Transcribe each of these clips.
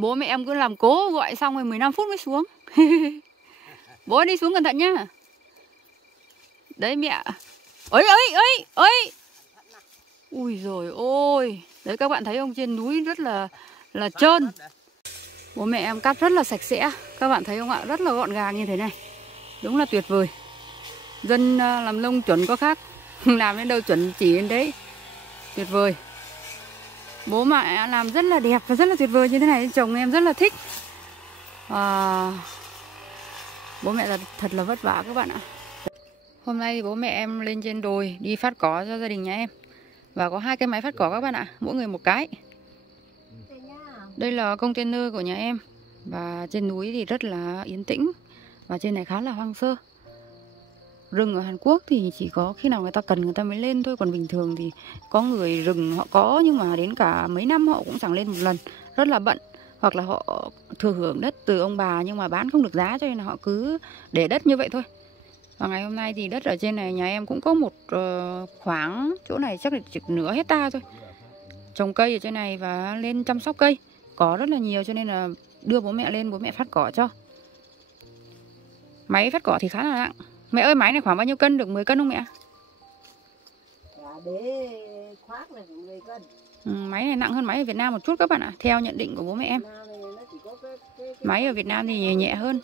Bố mẹ em cứ làm cố gọi xong rồi 15 phút mới xuống. Bố đi xuống cẩn thận nhá. Đấy mẹ. Ơi ơi ơi ơi. Ui rồi ôi. Đấy các bạn thấy không, trên núi rất là trơn. Bố mẹ em cắt rất là sạch sẽ. Các bạn thấy không ạ, rất là gọn gàng như thế này. Đúng là tuyệt vời. Dân làm nông chuẩn có khác. Làm đến đâu chuẩn chỉ đến đấy. Tuyệt vời. Bố mẹ làm rất là đẹp và rất là tuyệt vời như thế này. Chồng em rất là thích. Bố mẹ thật là vất vả các bạn ạ. Hôm nay bố mẹ em lên trên đồi đi phát cỏ cho gia đình nhà em. Và có 2 cái máy phát cỏ các bạn ạ. Mỗi người một cái. Đây là container của nhà em. Và trên núi thì rất là yên tĩnh. Và trên này khá là hoang sơ. Rừng ở Hàn Quốc thì chỉ có khi nào người ta cần người ta mới lên thôi. Còn bình thường thì có người rừng họ có, nhưng mà đến cả mấy năm họ cũng chẳng lên một lần. Rất là bận. Hoặc là họ thừa hưởng đất từ ông bà nhưng mà bán không được giá, cho nên là họ cứ để đất như vậy thôi. Và ngày hôm nay thì đất ở trên này nhà em cũng có một khoảng, chỗ này chắc là chỉ nửa hecta thôi. Trồng cây ở trên này và lên chăm sóc cây. Cỏ rất là nhiều cho nên là đưa bố mẹ lên, bố mẹ phát cỏ cho. Máy phát cỏ thì khá là nặng. Mẹ ơi, máy này khoảng bao nhiêu cân, được 10 cân không mẹ? Để khoác là 10 cân. Máy này nặng hơn máy ở Việt Nam một chút các bạn ạ, theo nhận định của bố mẹ em. Máy ở Việt Nam thì nhẹ hơn.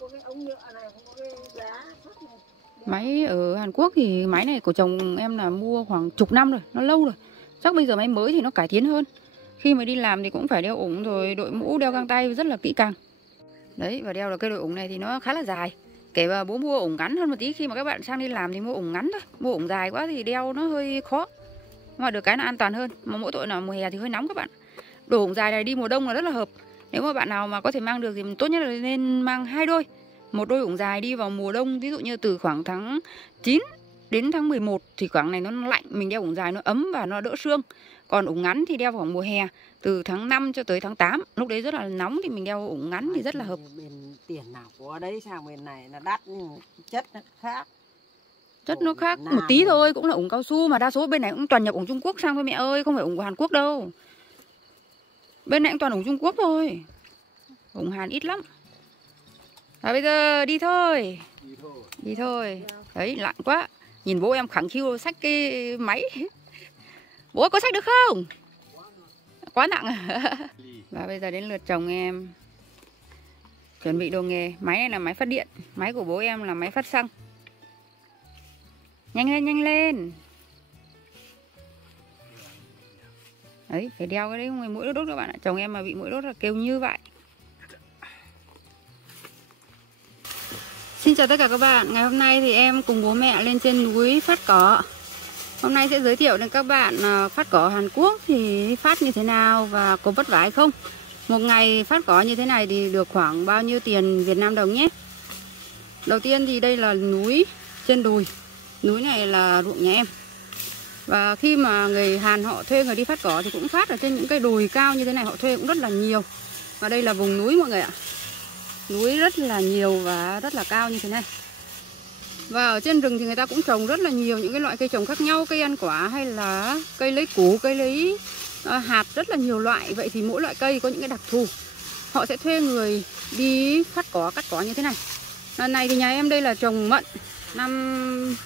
Máy ở Hàn Quốc thì máy này của chồng em là mua khoảng chục năm rồi, nó lâu rồi. Chắc bây giờ máy mới thì nó cải tiến hơn. Khi mà đi làm thì cũng phải đeo ủng rồi đội mũ, đeo găng tay rất là kỹ càng. Đấy, và đeo được cái đội ủng này thì nó khá là dài. Kể mà bố mua ủng ngắn hơn một tí, khi mà các bạn sang đi làm thì mua ủng ngắn thôi. Mua ủng dài quá thì đeo nó hơi khó. Nhưng mà được cái là an toàn hơn. Mà mỗi tội là mùa hè thì hơi nóng các bạn. Đồ ủng dài này đi mùa đông là rất là hợp. Nếu mà bạn nào mà có thể mang được thì tốt nhất là nên mang 2 đôi. Một đôi ủng dài đi vào mùa đông, ví dụ như từ khoảng tháng 9 đến tháng 11 thì khoảng này nó lạnh, mình đeo ủng dài nó ấm và nó đỡ sương. Còn ủng ngắn thì đeo vào mùa hè, từ tháng 5 cho tới tháng 8, lúc đấy rất là nóng thì mình đeo ủng ngắn thì rất là hợp. Bên tiền nào có đấy, sang bên này là đắt nhưng chất nó khác. Chất nó khác một tí thôi, cũng là ủng cao su mà đa số bên này cũng toàn nhập ủng Trung Quốc sang thôi mẹ ơi, không phải ủng của Hàn Quốc đâu. Bên này cũng toàn ủng Trung Quốc thôi. Ủng Hàn ít lắm. Và bây giờ đi thôi. Đi thôi. Đấy, lặng quá. Nhìn bố em khẳng khiu xách cái máy. Bố có xách được không? Quá nặng à? Và bây giờ đến lượt chồng em chuẩn bị đồ nghề. Máy này là máy phát điện. Máy của bố em là máy phát xăng. Nhanh lên, nhanh lên. Đấy, phải đeo cái đấy không phải mũi đốt các bạn ạ. Chồng em mà bị mũi đốt là kêu như vậy. Xin chào tất cả các bạn. Ngày hôm nay thì em cùng bố mẹ lên trên núi phát cỏ. Hôm nay sẽ giới thiệu đến các bạn phát cỏ Hàn Quốc thì phát như thế nào và có vất vả hay không. Một ngày phát cỏ như thế này thì được khoảng bao nhiêu tiền Việt Nam đồng nhé. Đầu tiên thì đây là núi trên đồi. Núi này là ruộng nhà em. Và khi mà người Hàn họ thuê người đi phát cỏ thì cũng phát ở trên những cái đồi cao như thế này, họ thuê cũng rất là nhiều. Và đây là vùng núi mọi người ạ. Núi rất là nhiều và rất là cao như thế này. Và ở trên rừng thì người ta cũng trồng rất là nhiều những cái loại cây trồng khác nhau, cây ăn quả hay là cây lấy củ, cây lấy hạt, rất là nhiều loại. Vậy thì mỗi loại cây có những cái đặc thù. Họ sẽ thuê người đi phát cỏ, cắt cỏ như thế này. Lần này thì nhà em đây là trồng mận. Năm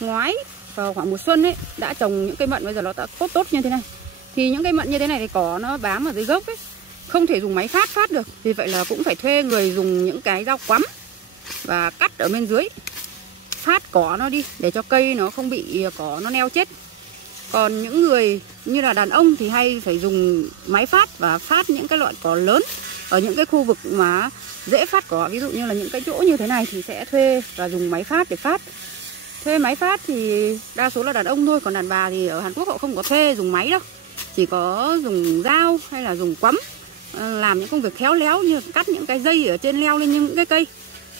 ngoái vào khoảng mùa xuân ấy đã trồng những cây mận, bây giờ nó đã tốt như thế này. Thì những cây mận như thế này thì cỏ nó bám ở dưới gốc ấy, không thể dùng máy phát được. Vì vậy là cũng phải thuê người dùng những cái dao quắm và cắt ở bên dưới, phát cỏ nó đi để cho cây nó không bị cỏ nó neo chết. Còn những người như là đàn ông thì hay phải dùng máy phát và phát những cái loại cỏ lớn ở những cái khu vực mà dễ phát cỏ. Ví dụ như là những cái chỗ như thế này thì sẽ thuê và dùng máy phát để phát. Thuê máy phát thì đa số là đàn ông thôi, còn đàn bà thì ở Hàn Quốc họ không có thuê dùng máy đâu. Chỉ có dùng dao hay là dùng quắm, làm những công việc khéo léo như cắt những cái dây ở trên leo lên những cái cây.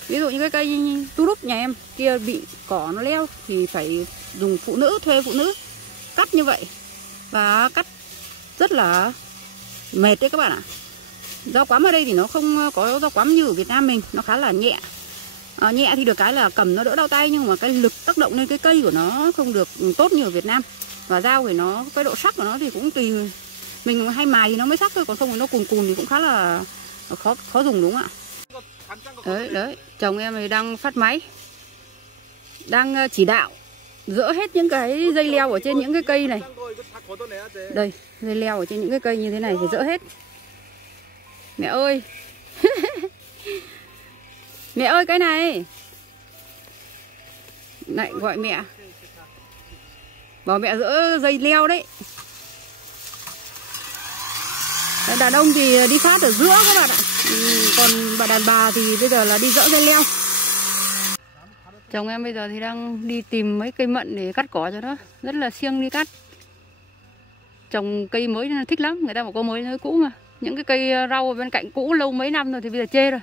Ví dụ như cái cây tu đúc nhà em kia bị cỏ nó leo thì phải dùng phụ nữ, thuê phụ nữ cắt như vậy. Và cắt rất là mệt đấy các bạn ạ. Dao quắm ở đây thì nó không có dao quắm như ở Việt Nam mình, nó khá là nhẹ. Nhẹ thì được cái là cầm nó đỡ đau tay, nhưng mà cái lực tác động lên cái cây của nó không được tốt như ở Việt Nam. Và dao thì nó, cái độ sắc của nó thì cũng tùy mình hay mài thì nó mới sắc thôi, còn không thì nó cùn thì cũng khá là khó dùng đúng không ạ? Đấy, chồng em thì đang phát máy, đang chỉ đạo dỡ hết những cái dây leo ở trên những cái cây này. Đây, dây leo ở trên những cái cây như thế này phải dỡ hết. Mẹ ơi. Mẹ ơi cái này. Lại gọi mẹ. Bảo mẹ dỡ dây leo đấy. Đàn ông thì đi phát ở giữa các bạn ạ. Còn bà đàn bà thì bây giờ là đi dỡ dây leo. Chồng em bây giờ thì đang đi tìm mấy cây mận để cắt cỏ cho nó. Rất là siêng đi cắt. Trồng cây mới nên thích lắm. Người ta bảo có mới nơi cũ mà. Những cái cây rau ở bên cạnh cũ lâu mấy năm rồi thì bây giờ chê rồi.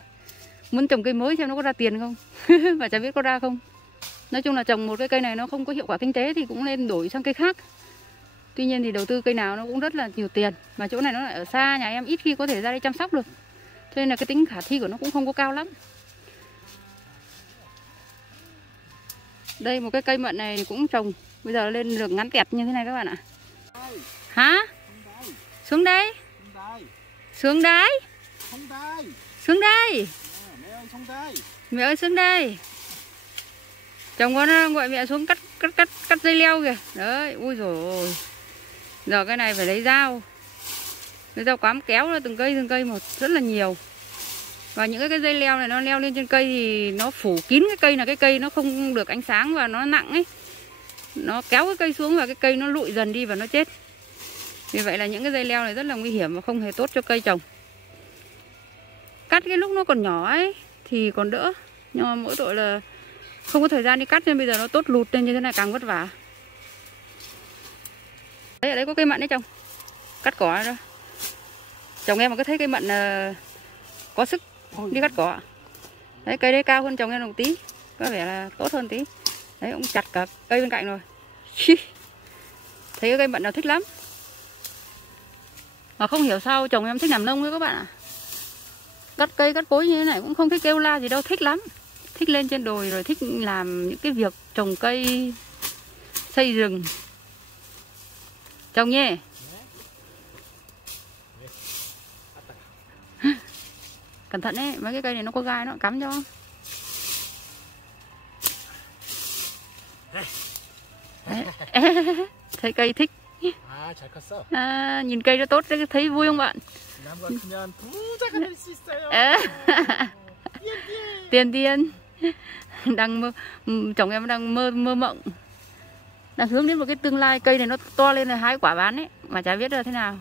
Muốn trồng cây mới xem nó có ra tiền không. Và chả biết có ra không. Nói chung là trồng một cái cây này nó không có hiệu quả kinh tế thì cũng nên đổi sang cây khác. Tuy nhiên thì đầu tư cây nào nó cũng rất là nhiều tiền. Mà chỗ này nó lại ở xa, nhà em ít khi có thể ra đây chăm sóc được. Cho nên là cái tính khả thi của nó cũng không có cao lắm. Đây một cái cây mận này thì cũng trồng. Bây giờ lên được ngắn tẹt như thế này các bạn ạ. Hả? Xuống đây. Xuống đây. Xuống đây. Mẹ ơi xuống đây. Chồng con nó gọi mẹ xuống cắt dây leo kìa. Đấy, ui dồi ôi. Giờ cái này phải lấy dao. Lấy dao quắm kéo ra từng cây một rất là nhiều. Và những cái dây leo này nó leo lên trên cây thì nó phủ kín cái cây, là cái cây nó không được ánh sáng và nó nặng ấy. Nó kéo cái cây xuống và cái cây nó lụi dần đi và nó chết. Vì vậy là những cái dây leo này rất là nguy hiểm và không hề tốt cho cây trồng. Cắt cái lúc nó còn nhỏ ấy thì còn đỡ. Nhưng mà mỗi tội là không có thời gian đi cắt nên bây giờ nó tốt lụt lên như thế này càng vất vả. Đấy, ở đây có cây mận đấy chồng. Cắt cỏ đó. Chồng em mà cứ thấy cây mận có sức đi cắt cỏ. Đấy, cây đấy cao hơn chồng em một tí. Có vẻ là tốt hơn tí. Đấy, ông chặt cả cây bên cạnh rồi. Thấy cái cây mận nào thích lắm. Mà không hiểu sao chồng em thích làm nông ấy các bạn ạ. Cắt cây, cắt cối như thế này cũng không thích kêu la gì đâu, thích lắm. Thích lên trên đồi rồi thích làm những cái việc trồng cây, xây rừng. Chồng nhé. Cẩn thận đấy, mấy cái cây này nó có gai nó cắm cho. Thấy cây thích. Nhìn cây nó tốt thấy vui không bạn? Tiền đang chồng em đang mơ mộng, đang hướng đến một cái tương lai cây này nó to lên là hái quả bán ấy, mà chả biết là thế nào.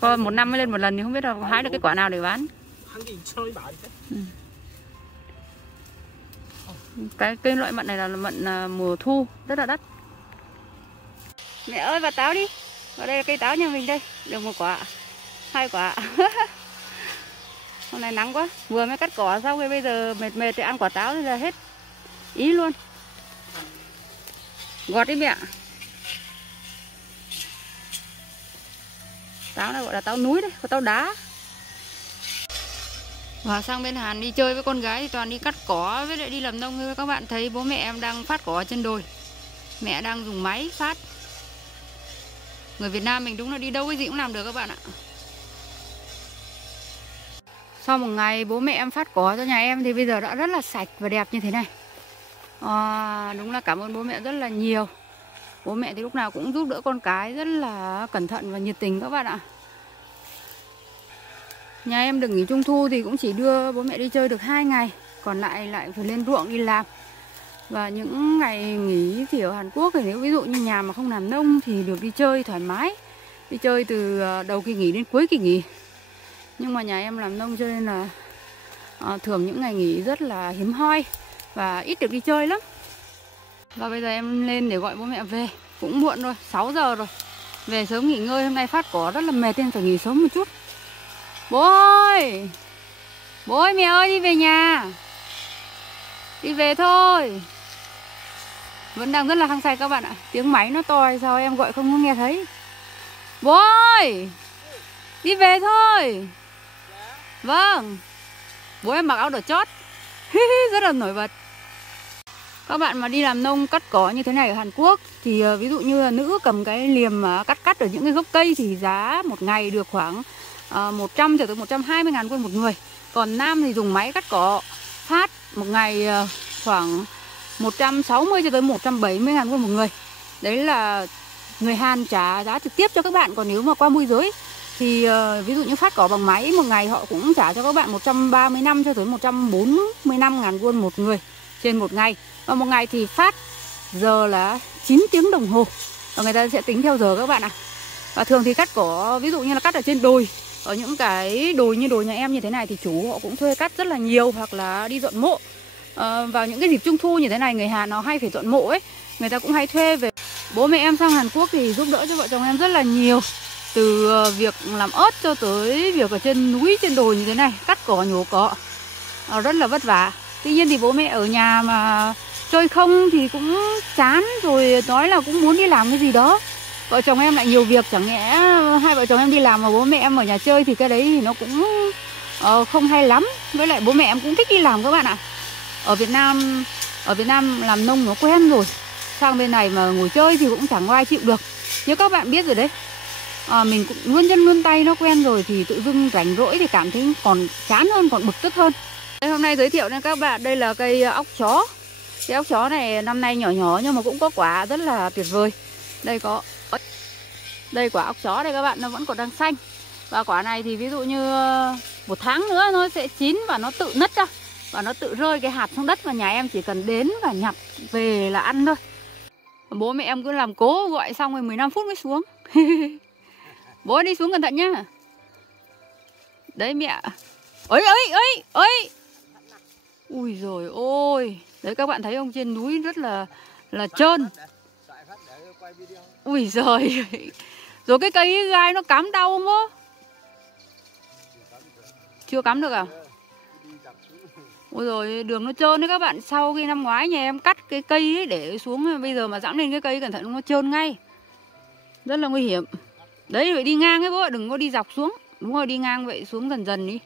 Có một năm mới lên một lần thì không biết là hái được cái quả nào để bán. Cái cây loại mận này là mận mùa thu rất là đắt. Mẹ ơi vào táo đi. Ở đây là cây táo nhà mình đây, được một quả, 2 quả. Hôm nay nắng quá, vừa mới cắt cỏ xong rồi bây giờ mệt thì ăn quả táo thì là hết ý luôn. Gọt đi mẹ. Táo này gọi là táo núi đấy, có táo đá. Và sang bên Hàn đi chơi với con gái thì toàn đi cắt cỏ với lại đi làm nông. Các bạn thấy bố mẹ em đang phát cỏ trên đồi. Mẹ đang dùng máy phát. Người Việt Nam mình đúng là đi đâu cái gì cũng làm được các bạn ạ. Sau một ngày bố mẹ em phát cỏ cho nhà em thì bây giờ đã rất là sạch và đẹp như thế này. Đúng là cảm ơn bố mẹ rất là nhiều. Bố mẹ thì lúc nào cũng giúp đỡ con cái rất là cẩn thận và nhiệt tình các bạn ạ. Nhà em được nghỉ Trung thu thì cũng chỉ đưa bố mẹ đi chơi được 2 ngày. Còn lại phải lên ruộng đi làm. Và những ngày nghỉ thì ở Hàn Quốc thì nếu ví dụ như nhà mà không làm nông thì được đi chơi thoải mái. Đi chơi từ đầu kỳ nghỉ đến cuối kỳ nghỉ. Nhưng mà nhà em làm nông cho nên là thường những ngày nghỉ rất là hiếm hoi và ít được đi chơi lắm. Và bây giờ em lên để gọi bố mẹ về. Cũng muộn rồi, 6 giờ rồi. Về sớm nghỉ ngơi, hôm nay phát cỏ rất là mệt nên phải nghỉ sớm một chút. Bố ơi! Bố ơi, mẹ ơi, đi về nhà. Đi về thôi. Vẫn đang rất là hăng say các bạn ạ. Tiếng máy nó to hay sao em gọi không có nghe thấy. Bố ơi! Đi về thôi. Vâng. Bố em mặc áo đỏ chót. Rất là nổi bật. Các bạn mà đi làm nông cắt cỏ như thế này ở Hàn Quốc thì ví dụ như là nữ cầm cái liềm mà cắt ở những cái gốc cây thì giá một ngày được khoảng 100 cho tới 120.000 won một người. Còn nam thì dùng máy cắt cỏ phát một ngày khoảng 160 cho tới 170.000 won một người. Đấy là người Hàn trả giá trực tiếp cho các bạn. Còn nếu mà qua môi giới thì ví dụ như phát cỏ bằng máy một ngày họ cũng trả cho các bạn 135 cho tới 145.000 won một người trên một ngày. Và một ngày thì phát giờ là 9 tiếng đồng hồ. Và người ta sẽ tính theo giờ các bạn ạ. Và thường thì cắt cỏ ví dụ như là cắt ở trên đồi, ở những cái đồi như đồi nhà em như thế này thì chủ họ cũng thuê cắt rất là nhiều, hoặc là đi dọn mộ. Vào những cái dịp trung thu như thế này người Hàn nó hay phải dọn mộ ấy, người ta cũng hay thuê về. Bố mẹ em sang Hàn Quốc thì giúp đỡ cho vợ chồng em rất là nhiều, từ việc làm ớt cho tới việc ở trên núi trên đồi như thế này, cắt cỏ nhổ cỏ, rất là vất vả. Tuy nhiên thì bố mẹ ở nhà mà chơi không thì cũng chán, rồi nói là cũng muốn đi làm cái gì đó. Vợ chồng em lại nhiều việc, chẳng lẽ hai vợ chồng em đi làm mà bố mẹ em ở nhà chơi thì cái đấy thì nó cũng không hay lắm. Với lại bố mẹ em cũng thích đi làm các bạn ạ. Ở Việt Nam làm nông nó quen rồi, sang bên này mà ngồi chơi thì cũng chẳng có ai chịu được. Như các bạn biết rồi đấy, mình cũng luôn chân luôn tay nó quen rồi thì tự dưng rảnh rỗi thì cảm thấy còn chán hơn, còn bực tức hơn. Hôm nay giới thiệu đến các bạn đây là cây óc chó. Cái óc chó này năm nay nhỏ nhỏ nhưng mà cũng có quả rất là tuyệt vời. Đây quả óc chó đây các bạn, nó vẫn còn đang xanh. Và quả này thì ví dụ như 1 tháng nữa nó sẽ chín và nó tự nứt ra, và nó tự rơi cái hạt xuống đất, và nhà em chỉ cần đến và nhặt về là ăn thôi. Bố mẹ em cứ làm cố, gọi xong rồi 15 phút mới xuống. Bố đi xuống cẩn thận nhá. Đấy mẹ. Ơi. Ui rồi ôi. Đấy các bạn thấy không, trên núi rất là trơn. Ui giời. Rồi cái cây gai nó cắm đau không bố? Chưa cắm được à? Ôi rồi đường nó trơn đấy các bạn. Sau khi năm ngoái nhà em cắt cái cây ấy để xuống, bây giờ mà dẫm lên cái cây cẩn thận nó trơn ngay. Rất là nguy hiểm. Đấy phải đi ngang ấy bố ạ, đừng có đi dọc xuống. Đúng rồi, đi ngang vậy, xuống dần dần đi.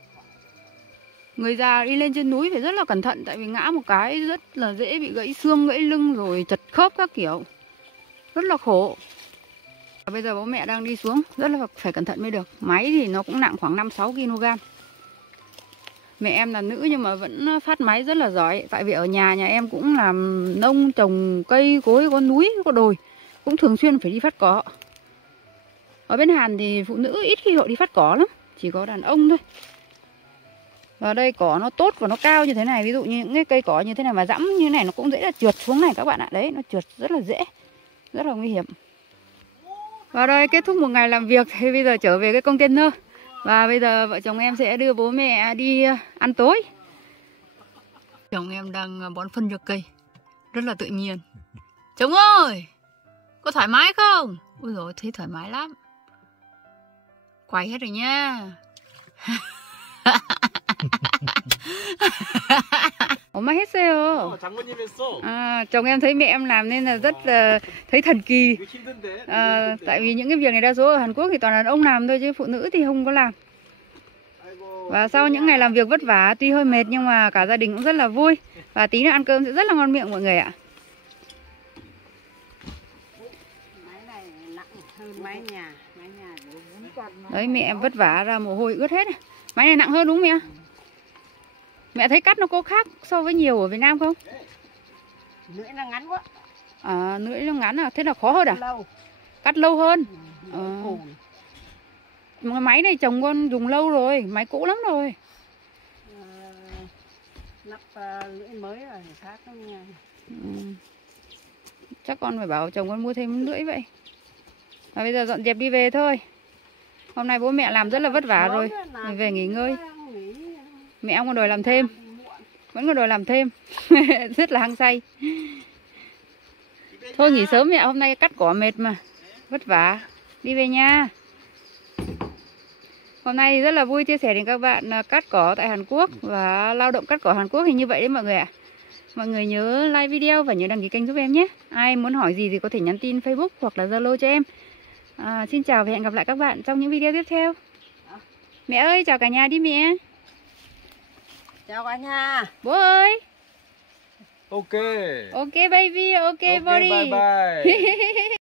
Người già đi lên trên núi phải rất là cẩn thận, tại vì ngã một cái rất là dễ bị gãy xương, gãy lưng, rồi chật khớp các kiểu. Rất là khổ. Bây giờ bố mẹ đang đi xuống, rất là phải cẩn thận mới được. Máy thì nó cũng nặng khoảng 5-6 kg. Mẹ em là nữ nhưng mà vẫn phát máy rất là giỏi. Tại vì ở nhà em cũng làm nông, trồng cây cối, có núi, có đồi, cũng thường xuyên phải đi phát cỏ. Ở bên Hàn thì phụ nữ ít khi họ đi phát cỏ lắm, chỉ có đàn ông thôi. Và đây cỏ nó tốt và nó cao như thế này. Ví dụ như những cái cây cỏ như thế này mà dẫm như thế này nó cũng dễ là trượt xuống này các bạn ạ. Đấy, nó trượt rất là dễ, rất là nguy hiểm. Và đây kết thúc một ngày làm việc thì bây giờ trở về cái container. Và bây giờ vợ chồng em sẽ đưa bố mẹ đi ăn tối. Chồng em đang bón phân cho cây, rất là tự nhiên. Chồng ơi, có thoải mái không? Ôi dồi, thấy thoải mái lắm. Quay hết rồi nha. 엄마 했어요. 장모님 했어. chồng em thấy mẹ em làm nên là rất là thấy thần kỳ. Tại vì những cái việc này đa số ở Hàn Quốc thì toàn đàn ông làm thôi chứ phụ nữ thì không có làm. Và sau những ngày làm việc vất vả, tuy hơi mệt nhưng mà cả gia đình cũng rất là vui. Và tí nữa ăn cơm sẽ rất là ngon miệng mọi người ạ. Máy này nặng hơn máy nhà. Đấy, mẹ em vất vả ra mồ hôi ướt hết. Máy này nặng hơn đúng không mẹ? Mẹ thấy cắt nó có khác so với nhiều ở Việt Nam không? Lưỡi nó ngắn quá. Lưỡi nó ngắn à? Thế là khó hơn à? Lâu. Cắt lâu hơn. Máy này chồng con dùng lâu rồi, máy cũ lắm rồi. Lắp lưỡi mới rồi khác lắm nha. Chắc con phải bảo chồng con mua thêm lưỡi vậy. Và bây giờ dọn dẹp đi về thôi. Hôm nay bố mẹ làm rất là vất vả rồi, về nghỉ ngơi. Mẹ ông còn đòi làm thêm, vẫn còn đòi làm thêm. Rất là hăng say. Thôi nghỉ sớm mẹ, hôm nay cắt cỏ mệt mà, vất vả. Đi về nha. Hôm nay thì rất là vui chia sẻ đến các bạn cắt cỏ tại Hàn Quốc và lao động cắt cỏ Hàn Quốc thì như vậy đấy mọi người ạ. Mọi người nhớ like video và nhớ đăng ký kênh giúp em nhé. Ai muốn hỏi gì thì có thể nhắn tin Facebook hoặc là Zalo cho em. Xin chào và hẹn gặp lại các bạn trong những video tiếp theo. Mẹ ơi, chào cả nhà đi mẹ. Chào cả nhà. Bố ơi. Ok. Ok baby, ok body. Bye bye.